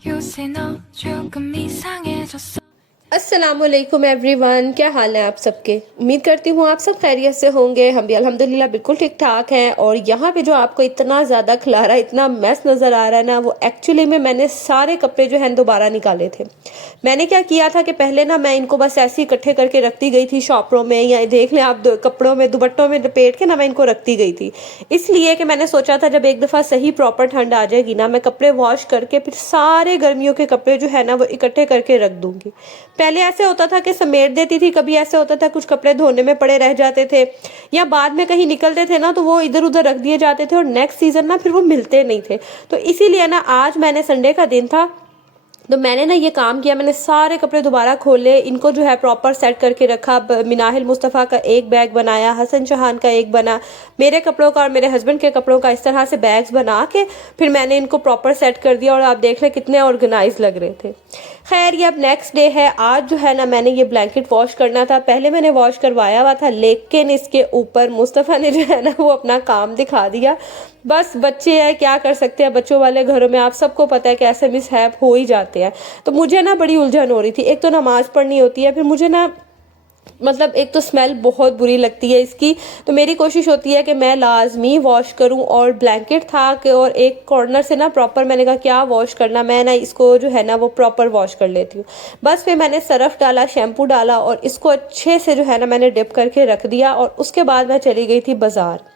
요새 너 조금 이상해졌어. अस्सलामुअलैकुम एवरीवन, क्या हाल है आप सबके। उम्मीद करती हूँ आप सब खैरियत से होंगे। हम भी अल्हम्दुलिल्लाह बिल्कुल ठीक ठाक हैं। और यहाँ पे जो आपको इतना ज़्यादा खिलारा, इतना मैस नज़र आ रहा है ना, वो एक्चुअली में मैंने सारे कपड़े जो हैं दोबारा निकाले थे। मैंने क्या किया था कि पहले ना मैं इनको बस ऐसे ही इकट्ठे करके रखती गई थी शॉपरों में, या देख लें आप कपड़ों में, दुपट्टों में लपेट के ना मैं इनको रखती गई थी। इसलिए कि मैंने सोचा था जब एक दफ़ा सही प्रॉपर ठंड आ जाएगी ना, मैं कपड़े वॉश करके फिर सारे गर्मियों के कपड़े जो है ना वो इकट्ठे करके रख दूंगी। पहले ऐसे होता था कि समेट देती थी, कभी ऐसे होता था कुछ कपड़े धोने में पड़े रह जाते थे, या बाद में कहीं निकलते थे ना तो वो इधर उधर रख दिए जाते थे और नेक्स्ट सीजन ना फिर वो मिलते नहीं थे। तो इसीलिए ना आज मैंने, संडे का दिन था, तो मैंने ना ये काम किया। मैंने सारे कपड़े दोबारा खोले, इनको जो है प्रॉपर सेट करके रखा। मिनाहिल मुस्तफ़ा का एक बैग बनाया, हसन चौहान का एक बना, मेरे कपड़ों का और मेरे हस्बैंड के कपड़ों का, इस तरह से बैग्स बना के फिर मैंने इनको प्रॉपर सेट कर दिया। और आप देख लें कितने ऑर्गेनाइज लग रहे थे। खैर, ये अब नेक्स्ट डे है। आज जो है ना मैंने ये ब्लैंकेट वॉश करना था। पहले मैंने वॉश करवाया हुआ था, लेकिन इसके ऊपर मुस्तफ़ा ने जो है ना वो अपना काम दिखा दिया। बस बच्चे हैं, क्या कर सकते हैं, बच्चों वाले घरों में आप सबको पता है कि ऐसे मिसहैप हो ही जाते हैं। तो मुझे ना बड़ी उलझन हो रही थी। एक तो नमाज पढ़नी होती है, फिर मुझे ना मतलब एक तो स्मेल बहुत बुरी लगती है इसकी। तो मेरी कोशिश होती है कि मैं लाजमी वॉश करूं। और ब्लैंकेट था कि और एक कॉर्नर से ना प्रॉपर, मैंने कहा क्या वॉश करना, मैं ना इसको जो है ना वो प्रॉपर वॉश कर लेती हूँ। बस फिर मैंने सरफ डाला, शैम्पू डाला और इसको अच्छे से जो है ना मैंने डिप करके रख दिया। और उसके बाद मैं चली गई थी बाजार।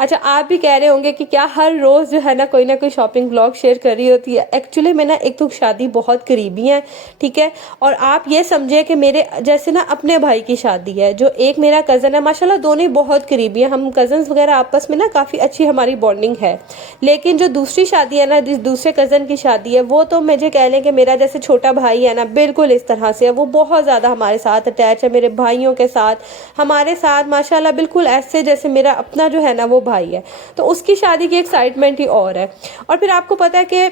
अच्छा, आप भी कह रहे होंगे कि क्या हर रोज़ जो है ना कोई शॉपिंग ब्लॉग शेयर कर रही होती है। एक्चुअली में ना एक तो शादी बहुत करीबी है, ठीक है, और आप ये समझे कि मेरे जैसे ना अपने भाई की शादी है, जो एक मेरा कज़न है, माशाल्लाह दोनों ही बहुत करीबी है, हम कज़न्स वगैरह आपस में ना काफ़ी अच्छी हमारी बॉन्डिंग है। लेकिन जो दूसरी शादी है ना, जिस दूसरे कज़न की शादी है, वो तो मुझे कह लें कि मेरा जैसे छोटा भाई है ना, बिल्कुल इस तरह से है। वो बहुत ज़्यादा हमारे साथ अटैच है, मेरे भाइयों के साथ, हमारे साथ माशाल्लाह बिल्कुल ऐसे जैसे मेरा अपना जो है ना वो भाई है। तो उसकी शादी की एक्साइटमेंट ही और है। और फिर आपको पता है कि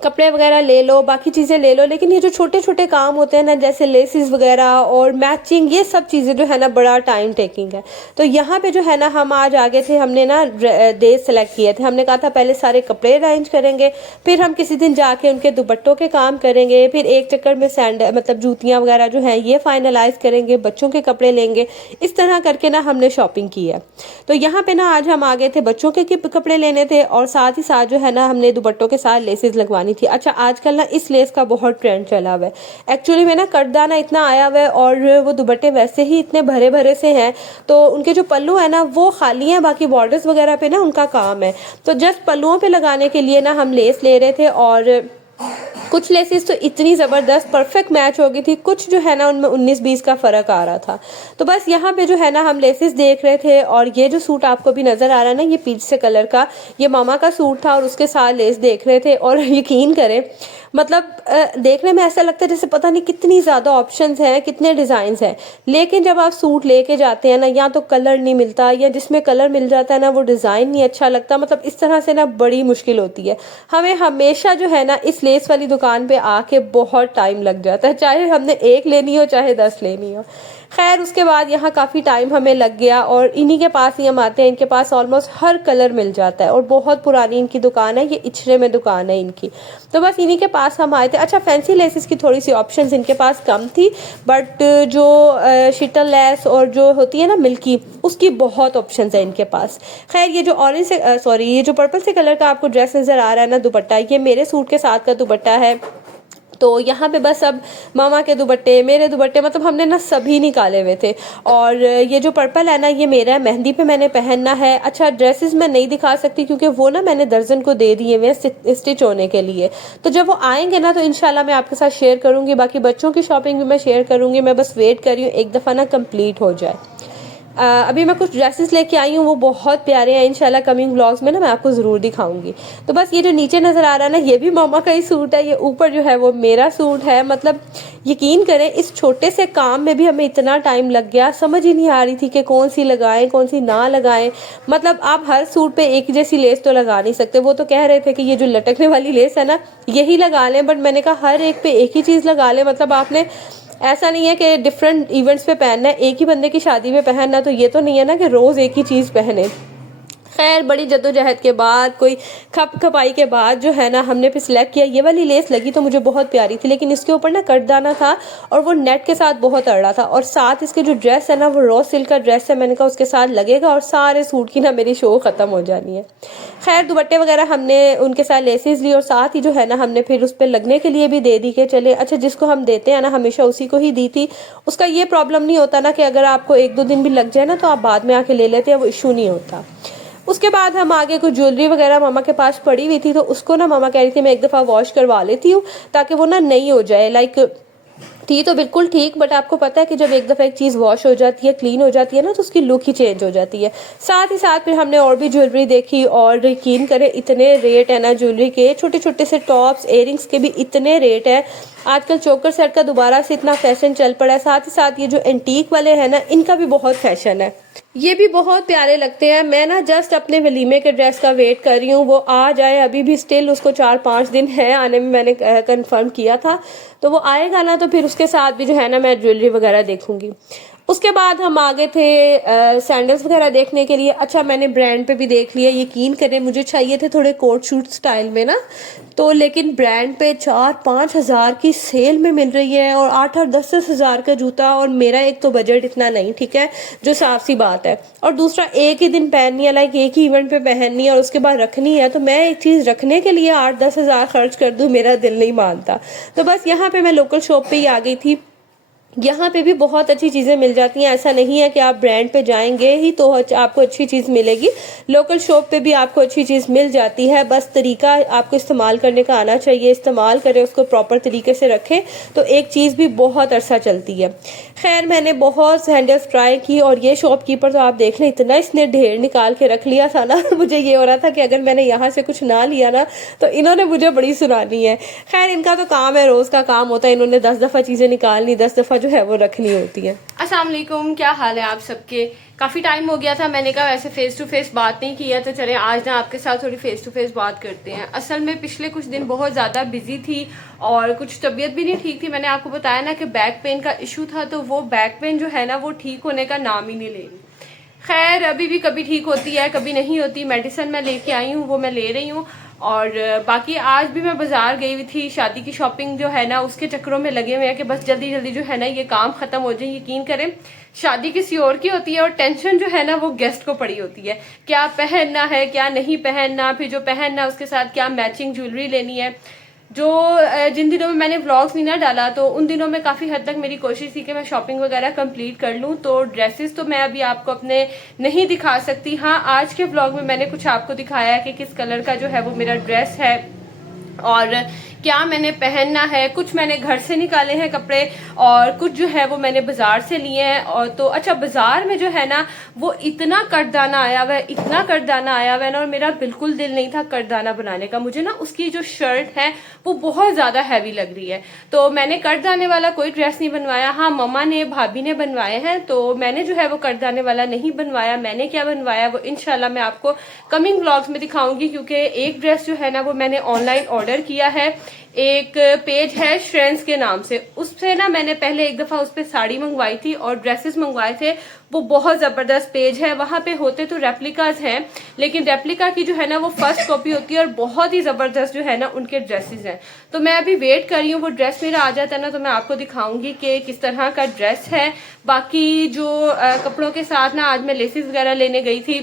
कपड़े वगैरह ले लो, बाकी चीज़ें ले लो, लेकिन ये जो छोटे छोटे काम होते हैं ना, जैसे लेसिस वगैरह और मैचिंग, ये सब चीज़ें जो है ना बड़ा टाइम टेकिंग है। तो यहाँ पे जो है ना हम आज आगे थे, हमने ना डे सेलेक्ट किए थे। हमने कहा था पहले सारे कपड़े अरेंज करेंगे, फिर हम किसी दिन जाके उनके दुपट्टों के काम करेंगे, फिर एक चक्कर में सैंडल मतलब जूतियाँ वगैरह जो हैं ये फाइनलाइज करेंगे, बच्चों के कपड़े लेंगे। इस तरह करके ना हमने शॉपिंग की है। तो यहाँ पे ना आज हम आ गए थे, बच्चों के कपड़े लेने थे और साथ ही साथ जो है ना हमने दुपट्टों के साथ लेसेस लगवानी थी। अच्छा, आजकल ना इस लेस का बहुत ट्रेंड चला हुआ है। एक्चुअली में ना कटदाना इतना आया हुआ है और वो दुपट्टे वैसे ही इतने भरे भरे से हैं, तो उनके जो पल्लू है ना वो खाली हैं, बाकी बॉर्डर्स वगैरह पे ना उनका काम है। तो जस्ट पल्लुओं पे लगाने के लिए ना हम लेस ले रहे थे। और कुछ लेसिस तो इतनी ज़बरदस्त परफेक्ट मैच हो गई थी, कुछ जो है ना उनमें 19-20 का फ़र्क आ रहा था। तो बस यहाँ पे जो है ना हम लेसिस देख रहे थे। और ये जो सूट आपको भी नज़र आ रहा है ना, ये पीच से कलर का, ये मामा का सूट था और उसके साथ लेस देख रहे थे। और यकीन करें, मतलब देखने में ऐसा लगता है जैसे पता नहीं कितनी ज़्यादा ऑप्शंस हैं, कितने डिज़ाइंस हैं, लेकिन जब आप सूट लेके जाते हैं ना, या तो कलर नहीं मिलता, या जिसमें कलर मिल जाता है ना वो डिज़ाइन नहीं अच्छा लगता। मतलब इस तरह से ना बड़ी मुश्किल होती है। हमें हमेशा जो है ना इस लेस वाली दुकान पे आके बहुत टाइम लग जाता है, चाहे हमने एक लेनी हो चाहे 10 लेनी हो। खैर, उसके बाद यहाँ काफ़ी टाइम हमें लग गया और इन्हीं के पास ही हम आते हैं। इनके पास ऑलमोस्ट हर कलर मिल जाता है और बहुत पुरानी इनकी दुकान है, ये इचरे में दुकान है इनकी। तो बस इन्हीं के पास हम आए थे। अच्छा, फैंसी लेसेस की थोड़ी सी ऑप्शंस इनके पास कम थी, बट जो शिटल लेस और जो होती है ना मिल्की, उसकी बहुत ऑप्शंस है इनके पास। खैर, ये जो ऑरेंज से सॉरी ये जो पर्पल से कलर का आपको ड्रेस नज़र आ रहा है ना, दुपट्टा, ये मेरे सूट के साथ का दुपट्टा है। तो यहाँ पे बस अब मामा के दुपट्टे, मेरे दुपट्टे, मतलब हमने ना सभी निकाले हुए थे। और ये जो पर्पल है ना ये मेरा है, मेहंदी पे मैंने पहनना है। अच्छा, ड्रेसेस मैं नहीं दिखा सकती क्योंकि वो ना मैंने दर्जन को दे दिए हुए हैं स्टिच होने के लिए। तो जब वो आएंगे ना तो इंशाल्लाह मैं आपके साथ शेयर करूँगी। बाकी बच्चों की शॉपिंग भी मैं शेयर करूँगी। मैं बस वेट कर रही हूँ एक दफ़ा ना कंप्लीट हो जाए। अभी मैं कुछ ड्रेसेस लेके आई हूँ, वो बहुत प्यारे हैं। इंशाल्लाह कमिंग व्लॉग्स में ना मैं आपको ज़रूर दिखाऊंगी। तो बस ये जो नीचे नज़र आ रहा है ना, ये भी मामा का ही सूट है, ये ऊपर जो है वो मेरा सूट है। मतलब यकीन करें, इस छोटे से काम में भी हमें इतना टाइम लग गया, समझ ही नहीं आ रही थी कि कौन सी लगाएं कौन सी ना लगाएं। मतलब आप हर सूट पे एक जैसी लेस तो लगा नहीं सकते। वो तो कह रहे थे कि ये जो लटकने वाली लेस है ना यही लगा लें, बट मैंने कहा हर एक पे एक ही चीज़ लगा लें। मतलब आपने, ऐसा नहीं है कि डिफरेंट इवेंट्स पे पहनना है, एक ही बंदे की शादी पे पहनना, तो ये तो नहीं है ना कि रोज़ एक ही चीज़ पहने। खैर बड़ी जद्दोजहद के बाद, कोई खप खपाई के बाद जो है ना हमने फिर सिलेक्ट किया। ये वाली लेस लगी तो मुझे बहुत प्यारी थी, लेकिन इसके ऊपर ना कटदाना था और वो नेट के साथ बहुत अड़ रहा था, और साथ इसके जो ड्रेस है ना वो रॉ सिल्क का ड्रेस है। मैंने कहा उसके साथ लगेगा और सारे सूट की ना मेरी शो ख़त्म हो जानी है। खैर दुपट्टे वगैरह हमने उनके साथ लेसेस ली, और साथ ही जो है ना हमने फिर उस पर लगने के लिए भी दे दी कि चले, अच्छा जिसको हम देते हैं ना हमेशा उसी को ही दी थी। उसका ये प्रॉब्लम नहीं होता ना कि अगर आपको 1-2 दिन भी लग जाए ना तो आप बाद में आके ले लेते हैं, वो इशू नहीं होता। उसके बाद हम आगे कुछ ज्वेलरी वगैरह मामा के पास पड़ी हुई थी, तो उसको ना मामा कह रही थी मैं एक दफ़ा वॉश करवा लेती हूँ ताकि वो ना नई हो जाए। लाइक थी तो बिल्कुल ठीक, बट आपको पता है कि जब एक दफ़ा एक चीज़ वॉश हो जाती है, क्लीन हो जाती है ना, तो उसकी लुक ही चेंज हो जाती है। साथ ही साथ फिर हमने और भी ज्वेलरी देखी, और यकीन करें इतने रेट है ना ज्वेलरी के, छोटे छोटे से टॉप्स, इयरिंग्स के भी इतने रेट है। आजकल चोकर सेट का दोबारा से इतना फैशन चल पड़ा है। साथ ही साथ ये जो एंटीक वाले हैं ना, इनका भी बहुत फैशन है, ये भी बहुत प्यारे लगते हैं। मैं ना जस्ट अपने वलीमे के ड्रेस का वेट कर रही हूँ, वो आ जाए। अभी भी स्टिल उसको 4-5 दिन है आने में, मैंने कंफर्म किया था, तो वो आएगा ना तो फिर उसके साथ भी जो है ना मैं ज्वेलरी वगैरह देखूंगी। उसके बाद हम आगे थे सैंडल्स वगैरह देखने के लिए। अच्छा मैंने ब्रांड पे भी देख लिया, यकीन करें मुझे चाहिए थे थोड़े कोट शूट स्टाइल में ना, तो लेकिन ब्रांड पे 4-5 हज़ार की सेल में मिल रही है, और 8-8, 10-10 हज़ार का जूता। और मेरा एक तो बजट इतना नहीं, ठीक है, जो साफ सी बात है, और दूसरा एक ही दिन पहननी है, लाइक एक ही इवेंट पे पहननी है और उसके बाद रखनी है, तो मैं एक चीज़ रखने के लिए 8-10 हज़ार खर्च कर दूँ, मेरा दिल नहीं मानता। तो बस यहाँ पे मैं लोकल शॉप पे ही आ गई थी। यहाँ पे भी बहुत अच्छी चीज़ें मिल जाती हैं, ऐसा नहीं है कि आप ब्रांड पे जाएंगे ही तो आपको अच्छी चीज़ मिलेगी। लोकल शॉप पे भी आपको अच्छी चीज़ मिल जाती है, बस तरीका आपको इस्तेमाल करने का आना चाहिए। इस्तेमाल करें उसको, प्रॉपर तरीके से रखें, तो एक चीज़ भी बहुत अरसा चलती है। खैर मैंने बहुत सैंडल्स ट्राई की, और ये शॉपकीपर तो आप देख लें, इतना इसने ढेर निकाल के रख लिया था ना मुझे ये हो रहा था कि अगर मैंने यहाँ से कुछ ना लिया ना तो इन्होंने मुझे बड़ी सुनानी है। खैर इनका तो काम है, रोज़ का काम होता है, इन्होंने 10 दफ़ा चीज़ें निकालनी, 10 दफ़ा जो है वो रखनी होती है। अस्सलाम वालेकुम, क्या हाल है आप सबके। काफ़ी टाइम हो गया था, मैंने कहा वैसे फेस टू फेस बात नहीं की है, तो चले आज ना आपके साथ थोड़ी फेस टू फेस बात करते हैं। असल में पिछले कुछ दिन बहुत ज़्यादा बिजी थी और कुछ तबीयत भी नहीं ठीक थी। मैंने आपको बताया ना कि बैक पेन का इशू था, तो वो बैक पेन जो है ना वो ठीक होने का नाम ही नहीं ले रही। खैर अभी भी कभी ठीक होती है कभी नहीं होती। मेडिसिन मैं लेके आई हूँ, वो मैं ले रही हूँ। और बाकी आज भी मैं बाजार गई हुई थी, शादी की शॉपिंग जो है ना उसके चक्करों में लगे हुए हैं कि बस जल्दी जल्दी जो है ना ये काम खत्म हो जाए। यकीन करें शादी किसी और की होती है और टेंशन जो है ना वो गेस्ट को पड़ी होती है, क्या पहनना है क्या नहीं पहनना, फिर जो पहनना उसके साथ क्या मैचिंग ज्वेलरी लेनी है। जो जिन दिनों में मैंने व्लॉग्स नहीं ना डाला तो उन दिनों में काफ़ी हद तक मेरी कोशिश थी कि मैं शॉपिंग वगैरह कंप्लीट कर लूँ। तो ड्रेसेस तो मैं अभी आपको अपने नहीं दिखा सकती। हाँ आज के व्लॉग में मैंने कुछ आपको दिखाया है कि किस कलर का जो है वो मेरा ड्रेस है और क्या मैंने पहनना है। कुछ मैंने घर से निकाले हैं कपड़े और कुछ जो है वो मैंने बाजार से लिए हैं। और तो अच्छा बाजार में जो है ना वो इतना कटदाना आया हुआ है, इतना कटदाना आया हुआ है ना, और मेरा बिल्कुल दिल नहीं था कटदाना बनाने का। मुझे ना उसकी जो शर्ट है वो बहुत ज़्यादा हैवी लग रही है, तो मैंने कटदाने वाला कोई ड्रेस नहीं बनवाया। हाँ मम्मा ने भाभी ने बनवाए हैं, तो मैंने जो है वो कटदाने वाला नहीं बनवाया। मैंने क्या बनवाया वो इंशाल्लाह मैं आपको कमिंग व्लॉग्स में दिखाऊंगी, क्योंकि एक ड्रेस जो है ना वो मैंने ऑनलाइन ऑर्डर किया है। एक पेज है श्रेंड्स के नाम से, उससे ना मैंने पहले एक दफ़ा उस पर साड़ी मंगवाई थी और ड्रेसेस मंगवाए थे। वो बहुत ज़बरदस्त पेज है, वहाँ पे होते तो रेप्लिकाज हैं, लेकिन रेप्लिका की जो है ना वो फर्स्ट कॉपी होती है और बहुत ही ज़बरदस्त जो है ना उनके ड्रेसेस हैं। तो मैं अभी वेट कर रही हूँ, वो ड्रेस मेरा आ जाता है ना तो मैं आपको दिखाऊंगी कि किस तरह का ड्रेस है। बाकी जो कपड़ों के साथ ना आज मैं लेसेस वगैरह लेने गई थी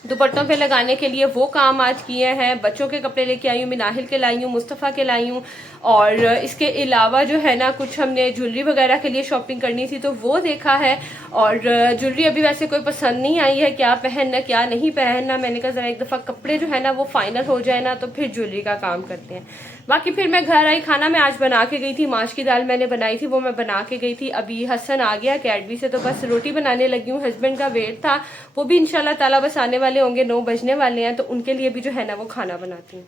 दुपट्टों पे लगाने के लिए, वो काम आज किए हैं। बच्चों के कपड़े लेके आई हूँ, मिनाहिल के लाई हूँ, मुस्तफ़ा के लाई हूँ, और इसके अलावा जो है ना कुछ हमने ज्वेलरी वगैरह के लिए शॉपिंग करनी थी तो वो देखा है। और ज्वेलरी अभी वैसे कोई पसंद नहीं आई है, क्या पहनना क्या नहीं पहनना। मैंने कहा ज़रा एक दफ़ा कपड़े जो है ना वो फाइनल हो जाए ना तो फिर ज्वेलरी का काम करते हैं। बाकी फिर मैं घर आई, खाना मैं आज बना के गई थी, माश की दाल मैंने बनाई थी वो मैं बना के गई थी। अभी हसन आ गया अकेडमी से तो बस रोटी बनाने लगी हूँ। हस्बैंड का वेट था, वो भी इंशाल्लाह ताला बस आने वाले होंगे, 9 बजने वाले हैं, तो उनके लिए भी जो है ना वो खाना बनाती हूँ।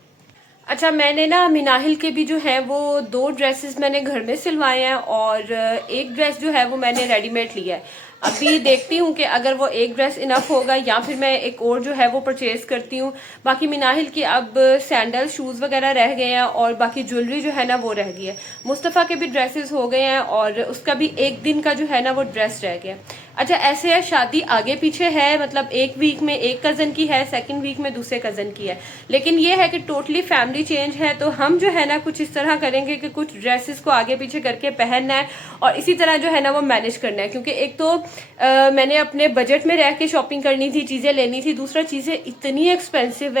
अच्छा मैंने ना मिनाहिल के भी जो है वो 2 ड्रेसेस मैंने घर में सिलवाए हैं और एक ड्रेस जो है वो मैंने रेडीमेड लिया है। अभी देखती हूँ कि अगर वो एक ड्रेस इनफ होगा या फिर मैं एक और जो है वो परचेज करती हूँ। बाकी मिनाहिल की अब सैंडल शूज़ वगैरह रह गए हैं और बाकी ज्वेलरी जो है ना वो रह गई है। मुस्तफ़ा के भी ड्रेसेस हो गए हैं और उसका भी एक दिन का जो है ना वो ड्रेस रह गया। अच्छा ऐसे है, शादी आगे पीछे है, मतलब एक वीक में एक कज़न की है, सेकंड वीक में दूसरे कज़न की है, लेकिन ये है कि टोटली फैमिली चेंज है। तो हम जो है ना कुछ इस तरह करेंगे कि कुछ ड्रेसेस को आगे पीछे करके पहनना है और इसी तरह जो है ना वो मैनेज करना है, क्योंकि एक तो मैंने अपने बजट में रह के शॉपिंग करनी थी, चीज़ें लेनी थी, दूसरा चीज़ें इतनी एक्सपेंसिव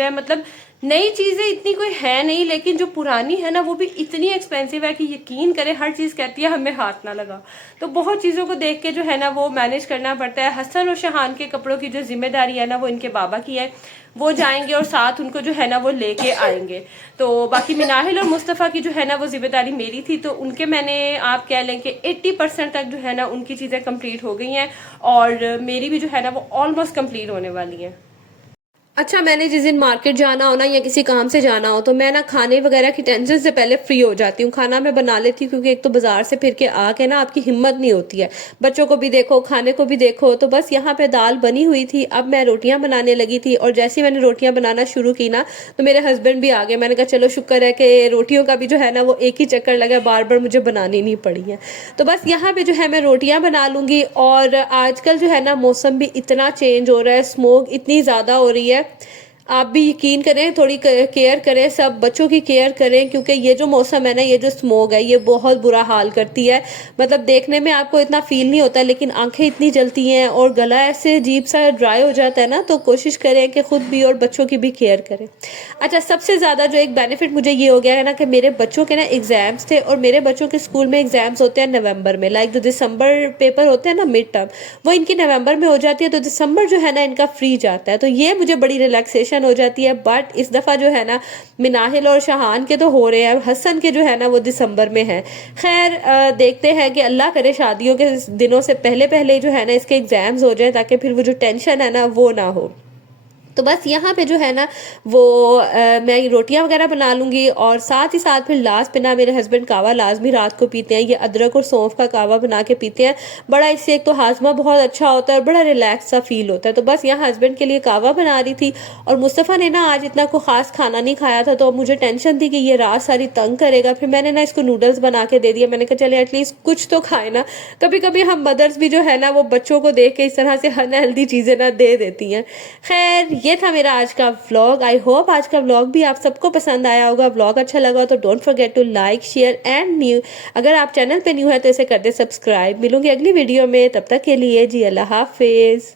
है, मतलब नई चीजें इतनी कोई है नहीं, लेकिन जो पुरानी है ना वो भी इतनी एक्सपेंसिव है कि यकीन करें हर चीज कहती है हमें हाथ ना लगा। तो बहुत चीजों को देख के जो है ना वो मैनेज करना पड़ता है। हसन और शहान के कपड़ों की जो जिम्मेदारी है ना वो इनके बाबा की है, वो जाएंगे और साथ उनको जो है ना वो लेके आएंगे। तो बाकी मिनाहिल और मुस्तफ़ा की जो है ना वो जिम्मेदारी मेरी थी, तो उनके मैंने आप कह लें कि 80% तक जो है ना उनकी चीजें कंप्लीट हो गई हैं और मेरी भी जो है ना वो ऑलमोस्ट कंप्लीट होने वाली है। अच्छा, मैंने जिस दिन मार्केट जाना हो ना या किसी काम से जाना हो तो मैं ना खाने वगैरह की टेंशन से पहले फ्री हो जाती हूँ। खाना मैं बना लेती हूँ क्योंकि एक तो बाजार से फिर के आके ना आपकी हिम्मत नहीं होती है, बच्चों को भी देखो खाने को भी देखो। तो बस यहाँ पे दाल बनी हुई थी, अब मैं रोटियां बनाने लगी थी और जैसे ही मैंने रोटियां बनाना शुरू की ना तो मेरे हस्बैंड भी आ गए। मैंने कहा चलो शुक्र है कि रोटियों का भी जो है ना वो एक ही चक्कर लगा, बार बार मुझे बनानी नहीं पड़ी है। तो बस यहाँ पे जो है मैं रोटियां बना लूंगी। और आजकल जो है ना मौसम भी इतना चेंज हो रहा है, स्मोक इतनी ज़्यादा हो रही है, आप भी यकीन करें, थोड़ी केयर करें, सब बच्चों की केयर करें, क्योंकि ये जो मौसम है ना, ये जो स्मोक है ये बहुत बुरा हाल करती है। मतलब देखने में आपको इतना फील नहीं होता लेकिन आंखें इतनी जलती हैं और गला ऐसे अजीब सा ड्राई हो जाता है ना। तो कोशिश करें कि खुद भी और बच्चों की भी केयर करें। अच्छा, सबसे ज़्यादा जो एक बेनिफिट मुझे ये हो गया है ना कि मेरे बच्चों के ना एग्ज़ाम्स थे और मेरे बच्चों के स्कूल में एग्ज़ाम्स होते हैं नवंबर में, लाइक जो दिसंबर पेपर होते हैं ना मिड टर्म, वो इनकी नवंबर में हो जाती है। तो दिसंबर जो है ना इनका फ्री जाता है, तो ये मुझे बड़ी रिलैक्सेशन हो जाती है। बट इस दफ़ा जो है ना मिनाहिल और शहान के तो हो रहे हैं, हसन के जो है ना वो दिसंबर में है। खैर देखते हैं कि अल्लाह करे शादियों के दिनों से पहले पहले जो है ना इसके एग्ज़ाम्स हो जाए, ताकि फिर वो जो टेंशन है ना वो ना हो। तो बस यहाँ पे जो है ना वो मैं रोटियां वगैरह बना लूँगी और साथ ही साथ फिर लास्ट पे ना मेरे हस्बैंड कावा लाजमी रात को पीते हैं। ये अदरक और सौंफ का कावा बना के पीते हैं, बड़ा इससे एक तो हाजमा बहुत अच्छा होता है और बड़ा रिलैक्स सा फील होता है। तो बस यहाँ हस्बैंड के लिए कावा बना रही थी और मुस्तफ़ा ने ना आज इतना कोई ख़ास खाना नहीं खाया था, तो अब मुझे टेंशन थी कि ये रात सारी तंग करेगा। फिर मैंने ना इसको नूडल्स बना के दे दिया। मैंने कहा चले एटलीस्ट कुछ तो खाए ना, कभी कभी हम मदर्स भी जो है ना वो बच्चों को देख के इस तरह से अनहेल्दी चीज़ें ना दे देती हैं। खैर ये था मेरा आज का व्लॉग। आई होप आज का व्लॉग भी आप सबको पसंद आया होगा। व्लॉग अच्छा लगा तो don't forget to like share and new, अगर आप चैनल पे न्यू है तो इसे कर दे सब्सक्राइब। मिलूंगी अगली वीडियो में, तब तक के लिए जी अल्लाह हाफिज।